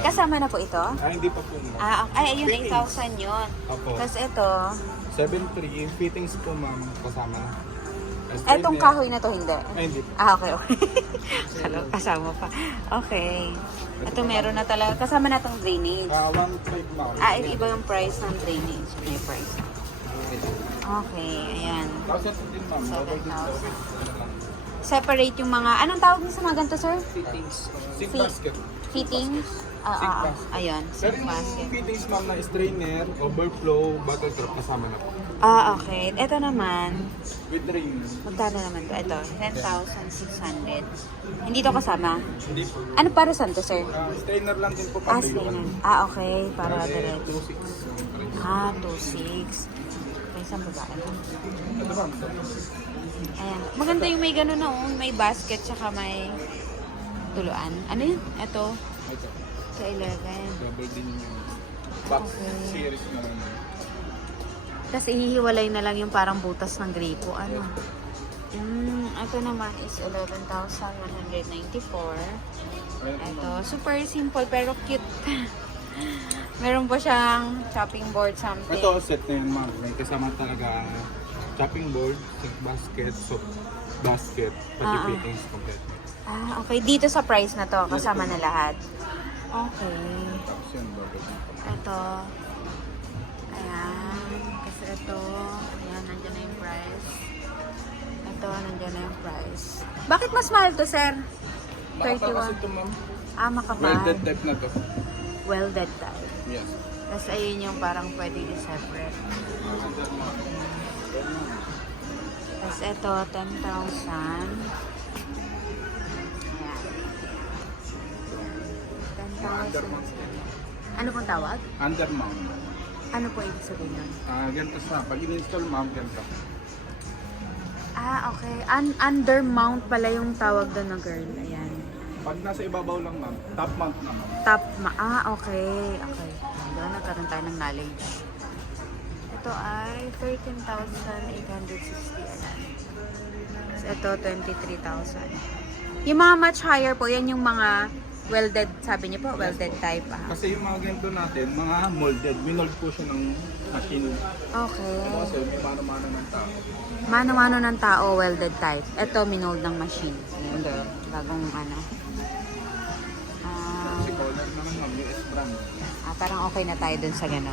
Kasama na po ito? Hindi pa po ma'am. Ay, ayun, 8,000 yun. Opo. Tapos ito, 7.3, yung fittings po ma'am, kasama na. etong kahoy na to hindi. Ay, hindi po. Okay. Hello, kasama pa. Okay. Ito meron na talaga. Kasama na tong drainage. 1.5 ma'am. Iba yung price ng drainage. May price. Okay, ayan. 1,000 din ma'am. 7,000. Separate yung mga, anong tawag niyo sa mga ganito, sir? Fittings. Sink Fi- basket. Fittings? Sink basket. Ayun, Pero sink yung basket. fittings ma'am na strainer, overflow, bottle trap, kasama na po. Okay. Ito naman, With drain. magkano naman to? Ito, 10,600. Hindi to kasama. Hindi po. Ano para saan to, sir? Strainer lang din po. Strainer. Okay. Para diretso. 2.6. 2,600. May isang babae. Ito ma'am. Ayan. Maganda yung may gano'n na may basket tsaka may tuluan. Ano yun? Ito. Ito. Sa 11. Double din yung box Okay. series na ano. Tapos ihihiwalay na lang yung parang butas ng gripo. Ano? Ito naman is 11,194. Ito, super simple pero cute. Meron pa siyang chopping board something. Ito, set na yun ma'am. May kasama talaga chopping board, sink basket, soap basket, pati fittings complete. Okay. Dito sa price na to, kasama na lahat. Okay. Tapos yun, double din. Ito. Ayan. Kasi ito. Ayan, nandiyan na yung price. Ito, nandiyan na yung price. Bakit mas mahal to, sir? Makapal 31. kasi ito ma'am. Makapal. Welded type na to. Welded type. Yes. Tapos ayun yung parang pwede i-separate. Tapos ito, 10,000. Ayan. 10,000. Ano pong tawag? Under mount. Ano po ibig sabihin nun? Ganito sa pag in-install ma'am, ganito. Okay. Under mount pala yung tawag doon na girl. Ayan. Pag nasa ibabaw lang ma'am, top mount na ma'am. Okay. Okay. Doon nagkaroon tayo ng knowledge. Ito ay 13,860. Ayan. Ito, 23,000. Yung mga much higher po, yan yung mga welded, sabi niyo po, welded type. Kasi yung mga ganito natin, mga molded, minold po siya ng machine. Okay. Kasi may mano-mano ng tao. Mano-mano ng tao, welded type. Ito, minold ng machine. Ayan, girl. Bagong ano. Kasi color naman ma'am, US brand. Parang okay na tayo dun sa gano'n.